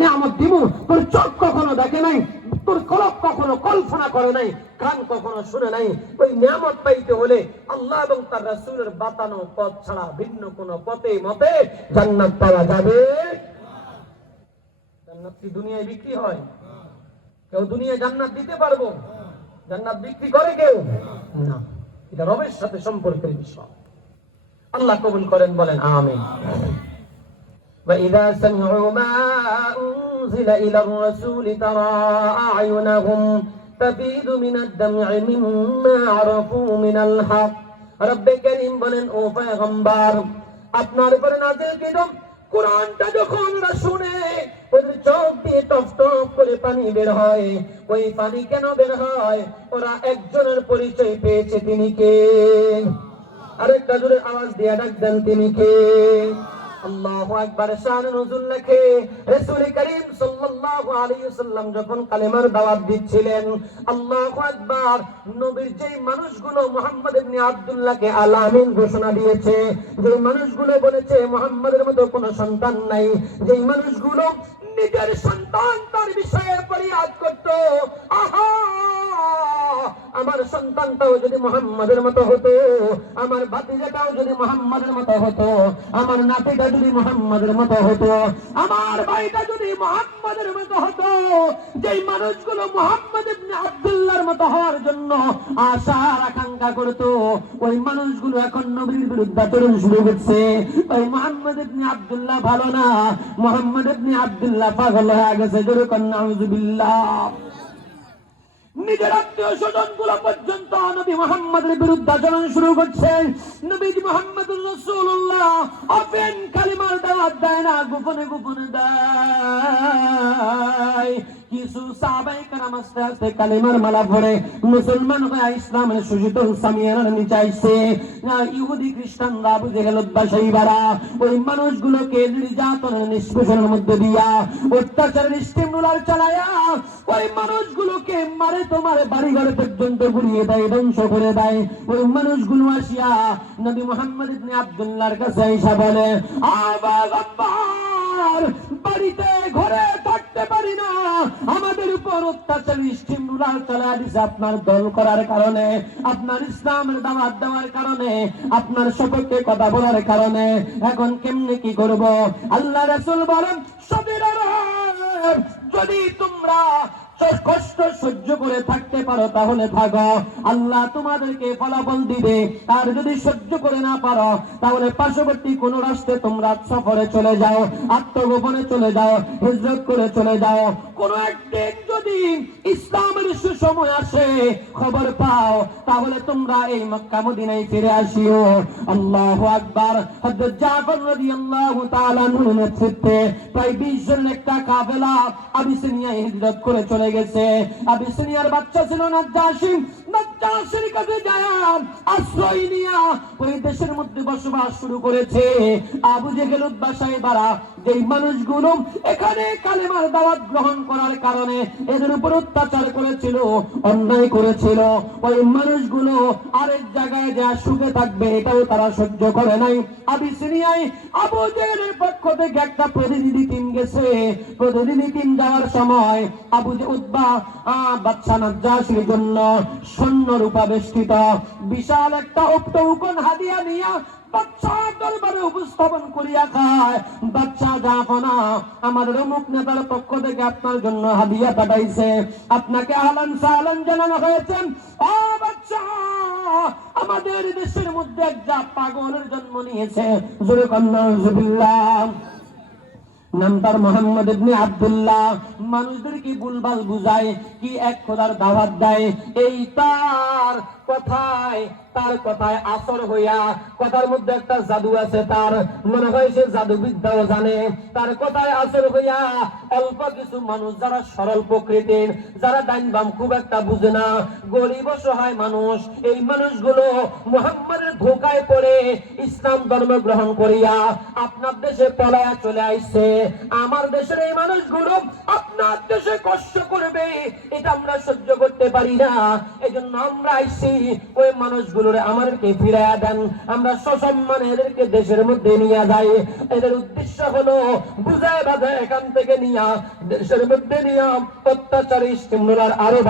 নিয়ামত দিব তোর চোখ কখনো দেখে নাই, তোর কলব কখনো কল্পনা করে নাই, কান কখনো শুনে নাই। ওই নিয়ামত পাইতে হলে আল্লাহ এবং তার রাসূলের বাতানো পথ ছাড়া ভিন্ন কোন পথে মতে জান্নাত পাওয়া যাবে। জান্নাত কি দুনিয়ায় বিক্রি হয়? কেউ দুনিয়ায় জান্নাত দিতে পারবো? জান্নাত বিক্রি করে কেউ না। এটা রবের সাথে সম্পর্কের বিষয়। আল্লাহ কবুল করেন, বলেন আমিন। وَإِذَا سَمِعُوا مَا أُنزِلَ إِلَى الرَّسُولِ تَرَى أَعْيُنَهُمْ تَفِيضُ مِنَ الدَّمْعِ مِمَّا عَرَفُوا مِنَ الْحَقِّ। রব্বে কারীম বলেন, ও পয়গম্বর, আপনার উপরে নাযিলকৃত কোরআনটা যখন ওরা শুনে ওদের চোখ দিয়ে টপ টপ করে পানি বের হয়। ওই পানি কেন বের হয়? ওরা একজনের পরিচয় পেয়েছে, তিনি কে? আরেকটা জোরে আওয়াজ দিয়ে ডাক দেন, তিনি কে? আল্লাহু আকবার। শান নজুল লেখে রাসূল করিম সাল্লাল্লাহু আলাইহি ওয়াসাল্লাম যখন কালেমার দাওয়াত দিচ্ছিলেন, আল্লাহু আকবার, নবীর যেই মানুষগুলো মুহাম্মদ ইবনে আব্দুল্লাহকে আল আমিন ঘোষণা দিয়েছে, যেই মানুষগুলো বলেছে মুহাম্মাদের মতো কোনো সন্তান নাই, যেই মানুষগুলো নিজের সন্তান তার বিষয়ে ফরিয়াদ করত, আহা আমার সন্তানটাও যদি মুহাম্মাদের মতো হতো, আমার ভাতিজাটাও যদি মুহাম্মাদের মতো হতো, আমার নাতিটা যদি মুহাম্মাদের মতো হতো, আমার ভাইটা যদি মুহাম্মাদের মতো হতো, যেই মানুষগুলো মুহাম্মদ ইবনে আব্দুল্লাহর মতো হওয়ার জন্য আশা আর আকাঙ্ক্ষা করত, ওই মানুষগুলো এখন নবীর বিরুদ্ধে আচরণ শুরু করছে। ওই মুহাম্মদ ইবনে আব্দুল্লাহ ভালো না, মুহাম্মদ ইবনে আব্দুল্লাহ পাগল হয়ে গেছে। জোরে কর নাউযুবিল্লাহ। নিজের আত্মীয় স্বজন গুলো পর্যন্ত নবী মুহাম্মদের বিরুদ্ধে আচরণ শুরু করছে। নবীজি মুহাম্মদুর রাসূলুল্লাহ ওপেন কালিমার দাওয়াত দেয় না, গোপনে গোপনে দেয়। কিছু সাহাবায়ে কেরাম আস্তে আস্তে কালিমার মালা পড়ে মুসলমান হয়ে ইসলামের সুশীতল সামিয়ানার নিচে আসছে। ইহুদি খ্রিস্টানরা, আবু জেহেল, উতবা, শাইবারা ওই মানুষগুলোকে নির্যাতনের নিষ্পেষণের মধ্যে দিয়া অত্যাচারের স্টিমুলার চালায়া ওই মানুষগুলোকে মারে, তোমার বাড়ি ঘর পর্যন্ত ঘুরিয়ে দেয়, ধ্বংস করে দেয়। ওই মানুষগুলো আসিয়া নবী মুহাম্মদ ইবনে আব্দুল্লাহর কাছে আইসা বলে, পয়গম্বর, বাড়িতে ঘরে থাকতে পারি না, আমাদের উপর অত্যাচারী স্টিমুলার চালায়া দিছে আপনার দল করার কারণে, আপনার ইসলামের দাওয়াত দেওয়ার কারণে, আপনার সপক্ষে কথা বলার কারণে। এখন কেমনে কি করব? আল্লাহ রাসূল বলেন, সবির, যদি তোমরা কষ্ট সহ্য করে থাকতে পারো তাহলে থাকো, আল্লাহ তোমাদেরকে ফলাফল দিবে। আর যদি সহ্য করে না পারো তাহলে পার্শ্ববর্তী কোন রাষ্ট্রে তোমরা সফরে চলে যাও, আত্মগোপনে চলে যাও, হিজরত করে চলে যাও। কোন একদিন যদি ইসলামের সুসময় আসে, খবর পাও, তাহলে তোমরা এই মক্কা মদিনায় ফিরে আসিও। আল্লাহু আকবার। হযরত জাফর রাদিয়াল্লাহু তাআলা আনহুর নেতৃত্বে প্রায় 20 জনের একটা কাফেলা আবিসিনিয়ায় হিজরত করে চলে গেছে। আবিসিনিয়ার বাচ্চা ছিল নাজ্জাশী, নাজ্জাশীর কাছে যায় আশ্রয় নিয়া ওই দেশের মধ্যে বসবাস শুরু করেছে। আবু জেহেল, উতবা, শাইবারা যেই মানুষগুলো এখানে কালেমার দাওয়াত গ্রহণ করার কারণে এদের উপর অত্যাচার করেছিল, অন্যায় করেছিল, ওই মানুষগুলো আরেক জায়গায় যা সুখে থাকবে এটাও তারা সহ্য করে নাই। আবিসিনিয়ায় আবু জেহেলের পক্ষ থেকে একটা প্রতিনিধি টিম গেছে। প্রতিনিধি টিম যাওয়ার সময় আবু উতবা বাদশা নাজ্জাশীর জন্য স্বর্ণ রূপা বেষ্টিত বিশাল একটা উপটৌকন হাদিয়া নিয়া বাচ্চা দরবারে উপস্থাপন করিয়া খায়। বাচ্চা জাফনা, আমাদের অমুক নেতার পক্ষ থেকে আপনার জন্য হাদিয়া পাঠাইছে, আপনাকে আহলান সাহলান জানানো হয়েছে। ও বাচ্চা, আমাদের দেশের মধ্যে একটা পাগলের জন্ম নিয়েছে, জোরে কর নাউযুবিল্লাহ। নাম তার মুহাম্মদ ইবনে আব্দুল্লাহ। মানুষদেরকে ভুলভাল বুঝায়, কি এক খোদার দাওয়াত দেয়। এই তার কথায় আসর হইয়া, কথার মধ্যে একটা জাদু আছে, তার মনে হয় সে জাদু বিদ্যাও জানে। তার কথায় আসর হইয়া অল্প কিছু মানুষ, যারা সরল প্রকৃতির, যারা ডাইন বাম খুব একটা বুঝে না, গরিব অসহায় মানুষ, এই মানুষগুলো মুহাম্মাদের ধোঁকায় পড়ে ইসলাম ধর্ম গ্রহণ করিয়া আপনার দেশে পলায়া চলে আসছে। আমার দেশের এই মানুষগুলো আপনার দেশে কষ্ট করবে, এটা আমরা সহ্য করতে পারি না। এই জন্য আমরা আইছি, ওই মানুষগুলোর আমাদেরকে ফিরাইয়া দেন, আমরা সসম্মানে এদেরকে দেশের মধ্যে নিয়ে যাই। এদের উদ্দেশ্য হলো বুঝায় বাজায় এখান থেকে নিয়ে দেশের মধ্যে নিয়ে অত্যাচারী স্টিমুলার আরো